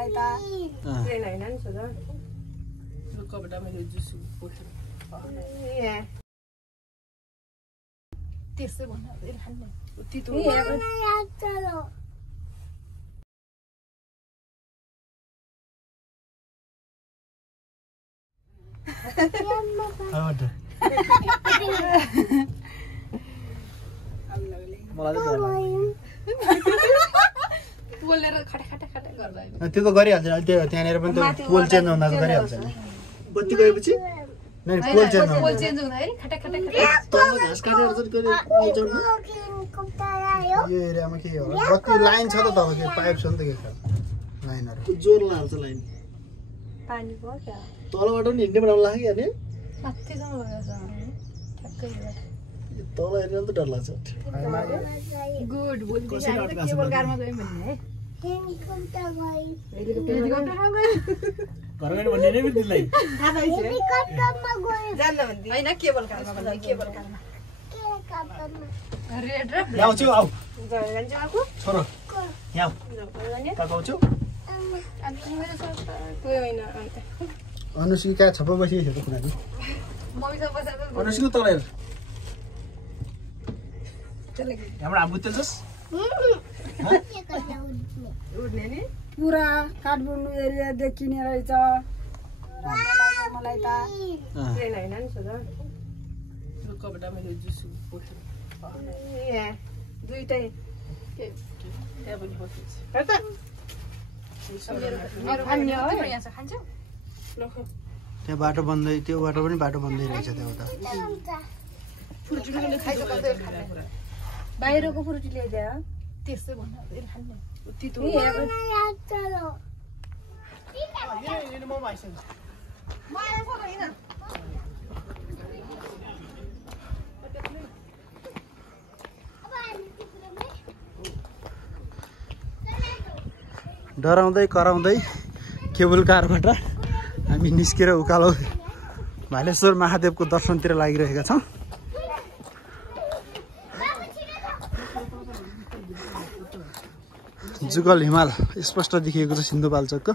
मलाई त ट्रेन हैन नि सदा कपडा मैले जुस पोथ्यो त्यसै भन्नु खान्ने तितो बोलेर खटा खटा खटा गर्दै त्यो त गरिहाल्छ अहिले त्यो त्यहाँनेर पनि त पोल चेन्ज हुँदा त गरिहाल्छ नि बत्ती गएपछि नै पोल चेन्ज हुँदा है खटा खटा खटा तल घाँस काटेर चाहिँ गरे यो एरियामा के हो बत्ती लाइन छ त तल के पाइप छ नि त के छ लाइनहरु जोर लाग्छ लाइन पानी भयो क्या तलबाट पनि हिँड्ने बनाउन लाग्यो यार नि माथि जाउँ भएछ ठ्याक्कै तल हेरेर त डर लाग्छ गुड बोल केबल कारमा गयौँ भन्ने है घर गएर भन्ने नै बित्तिलाई जान्न भन्दै हैन केबल कारमा भन्दै केबल कारमा रेड र ब्ल्याक ल्याउँछु आऊ जान्छ आको छोरो यहाँ काकाउँछु अनि मेरो सर कोही हैन अन्त अनुसी कहाँ छप्प बसिरहेछ त कुनादी मम्मीसँग बसेर अनुसीको तल हेर हाम्रो हाम बुझ्दैछस् उड्ने नि पुरा काठमाडौँ एरिया देखिने रहेछ मलाई त ट्रेन हैन नि सदा कपडा मैले जुस पोथ्यो दुईटै त्यहाँ पनि पोथ्यो त्यहाँ बाटो बन्दै त्यो बाटो पनि बाटो बन्दै रहेछ त्यहाँ उता बाहिरको फ्रुटी ल्याइदिए त्यसै भन्नु खान्ने तितो डराउँदै कराउँदै केबुल कारबाट हामी निस्केर उकालो भालेश्वर महादेवको दर्शनतिर लागिरहेका छौँ जुगल हिमाल स्पष्ट देखिएको छ सिन्धुपाल्चोकको